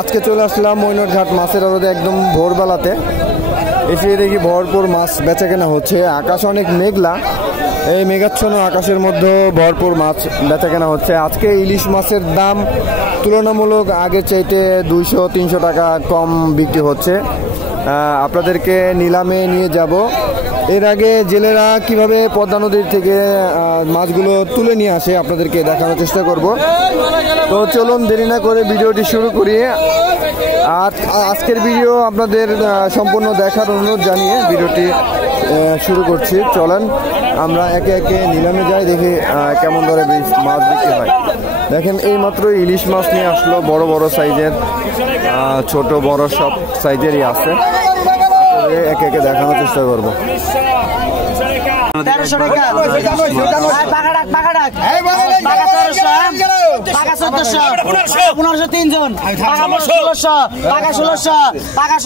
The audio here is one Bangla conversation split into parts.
আজকে চলে আসলাম মৈনটঘাট মাছের আড়তে একদম ভোরবেলাতে। এসে দেখি ভরপুর মাছ বেচা কেনা হচ্ছে। আকাশ অনেক মেঘলা, এই মেঘাচ্ছন্ন আকাশের মধ্যে ভরপুর মাছ বেচা কেনা হচ্ছে। আজকে ইলিশ মাছের দাম তুলনামূলক আগের চাইতে 200-300 টাকা কম বিক্রি হচ্ছে। আপনাদেরকে নিলামে নিয়ে যাব। এর আগে জেলেরা কিভাবে পদ্মা নদীর থেকে মাছগুলো তুলে নিয়ে আসে আপনাদেরকে দেখানোর চেষ্টা করব। তো চলুন দেরি না করে ভিডিওটি শুরু করি। আর আজকের ভিডিও আপনাদের সম্পূর্ণ দেখার অনুরোধ জানিয়ে ভিডিওটি শুরু করছি। চলেন আমরা একে একে নিলামে যাই, দেখি কেমন দরে মাছ বিক্রি হয়। দেখেন এইমাত্র ইলিশ মাছ নিয়ে আসলো, বড় বড় সাইজের, ছোট বড় সব সাইজেরই আছে। একে একে দেখানোর চেষ্টা করবো। 1300 টাকা পাকা ডাক 1400 1500 তিনজন পাকা 1600 পাকা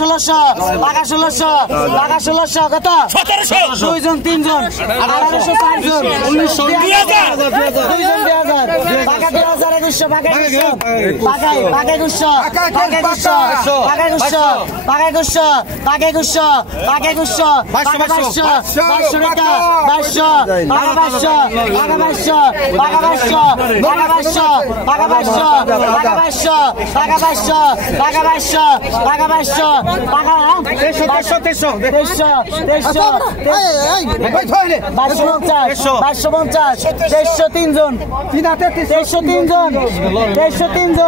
1600 কত 1700 দুইজন তিনজন 1800 চারজন 1900 দুইজন 2000 পাকা 2000 2100 পাকা 2100 টাকা 2200 তিনজন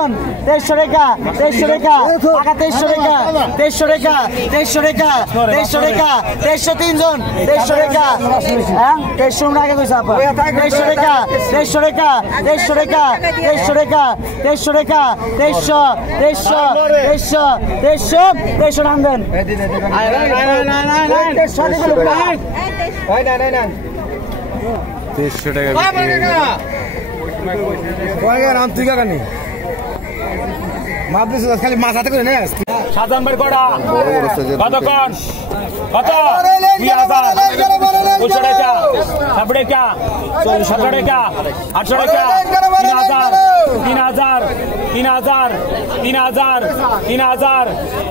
1300 টাকা 1300 তিনজন 1300 টাকা হ্যাঁ 1300 টাকা কইছে আপা 1300 টাকা 1300 টাকা 1300 টাকা 1300 টাকা 1300 টাকা 1300 নাম দেন খালি মাছ হাতে করে নেস সাধারণ বাড়ি কটা কতক্ষণ কত 2000 200 টাকা 90 টাকা 17 টাকা 800 টাকা 3000 3000 3000 3000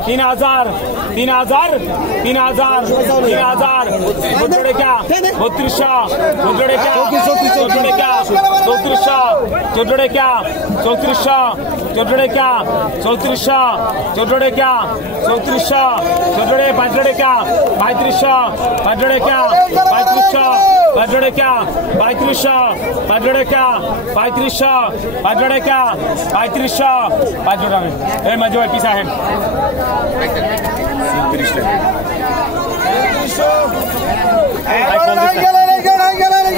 3000 3000 3000 3000 14 টাকা 3200 14 টাকা 14 টাকা 3400 14 টাকা 3400 14 টাকা 3400 14 টাকা 3400 14 টাকা 5 টাকা 3500 5 টাকা 3500 5 টাকা 3500 5 টাকা 3500 5 টাকা 3500 5 টাকা এই মাঝে ভাই পিছা হেন 30 টাকা 3500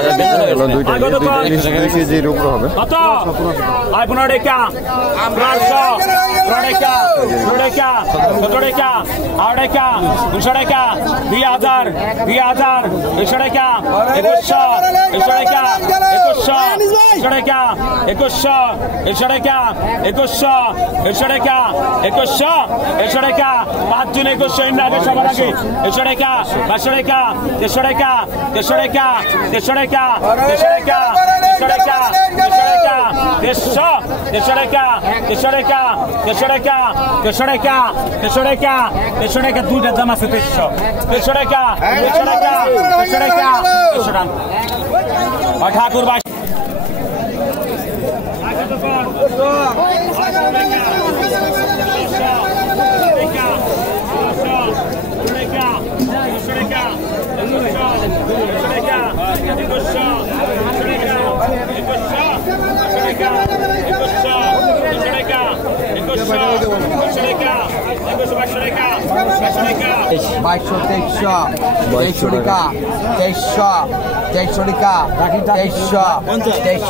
টাকা দিয়ে গেল দুইটা 2 কেজির উপর হবে। কত আই 15 টাকা 1500 টাকা 16 টাকা 17 টাকা 8 টাকা 200 টাকা 2000 2000 200 টাকা 2100 200 টাকা 2100 টাকা 2100 200 টাকা 2100 200 টাকা 2100 200 টাকা 5 জন 2100 এর আগে সবার আগে 200 টাকা 500 টাকা 300 টাকা 300 টাকা 300 টাকা 300 টাকা 300 টাকা 300 টাকা 300 টাকা 300 টাকা 300 টাকা 300 টাকা 300 টাকা দুইটা দাম আছে 300 টাকা 300 টাকা 300 টাকা 300 টাকা ঠাকুর ভাই বাইশশো 2300 টাকা 2300 টাকা 2300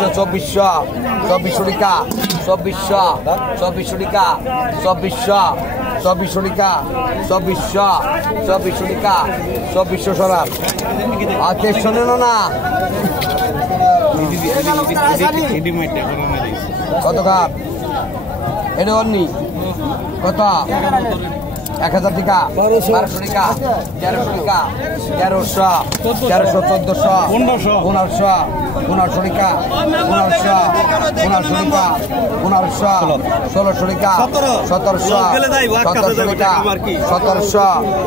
2400 2400 টাকা 2400 টাকা 2400 টাকা 2400 টাকা 2400 সরাব আর 2300 নেন না কত কাপ এটা অন্যি কত 1000 টাকা 1200 টাকা 1300 টাকা 1300 1300 1400 1500 1500 টাকা 1500 1500 টাকা 1500 1600 টাকা 1700 1700 টাকা 1700 1700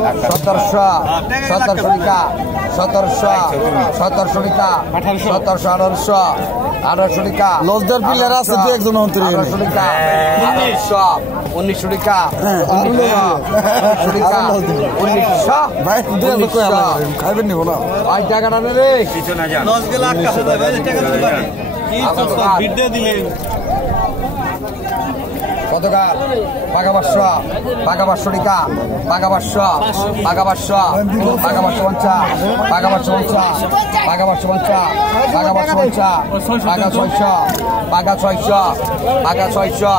1700 টাকা 1700 1700 টাকা 1700 1800 টাকা লজদার পিলার আছে তো একজন অন্তরে 1800 টাকা 1900 টাকা 1900 টাকা 1900 ভাই দুই কই আলা খাইবেন নিব না ভাই টাকাটা নে রে লস গেলে আটকাছে ভাই টাকা দিতে পারে কি ভিডিও দিলেন কতকাল পাকা 500 পাকা 500 টাকা পাকা 500 পাকা 500 পাকা 550 পাকা 550 পাকা 550 পাকা 550 পাকা 600 পাকা 600 পাকা 600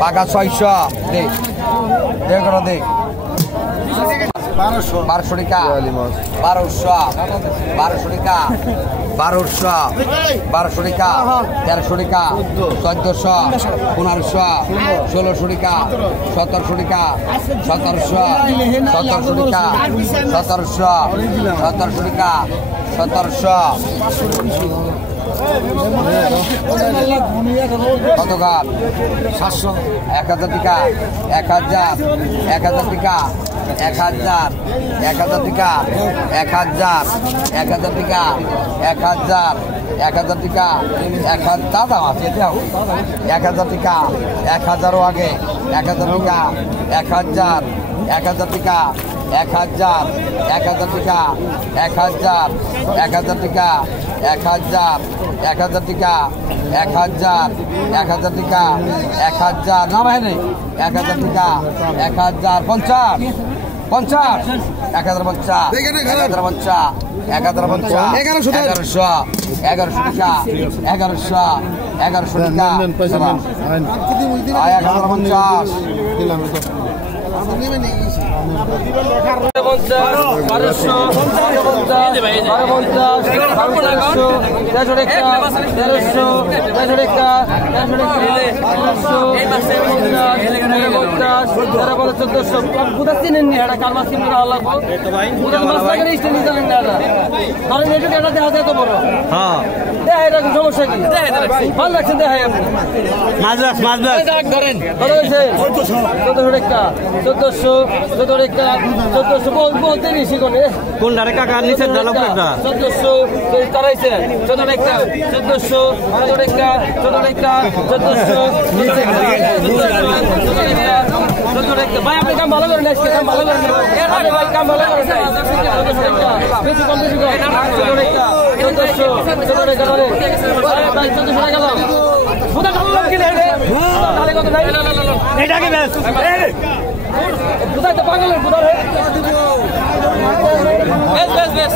পাকা 600 দে দে করো দে 1200 টাকা 1200 1200 টাকা 1200 1200 টাকা 1300 টাকা 1400 1500 1600 টাকা 1700 টাকা 1700 1700 টাকা 1700 1700 টাকা 1700 কতকাল 700 1000 টাকা 1000 1000 টাকা 1000 1000 টাকা 1000 1000 টাকা 1000 1000 টাকা 1000 দাদা আছে দাও 1000 টাকা 1000ও আগে 1000 টাকা 1000 1000 টাকা 1000 1000 টাকা 1000 1000 টাকা 1000 1000 টাকা 1000 1000 টাকা 1000 না ভাই 1000 টাকা 1050 50 1050 1050 1150 1100 টাকা 1100 টাকা 1150 দিলাম তো সমস্যা কি ভালো লাগছে দেখাই আপনি মাছ ধরেন 1400 টাকা 1400 টাকা 1400 বলতে নিছি কোনে কোন ডারে কাকা নিচের ডালা একটা 1400 তারাইছে 14 টাকা 1400 টাকা 14 টাকা 1400 নিচে 14 টাকা ভাই আপনি কাম ভালো করেন আজকে কাম ভালো করেন আরে ভাই কাম ভালো করেন বেশি কম 14 টাকা 1400 টাকা ধরে ভাই 1400 টাকা দাও বুদা কাম কি রে তাহলে কত নাই এটা কি বেশ বুদা তো পাগলের বুদা রে বেশ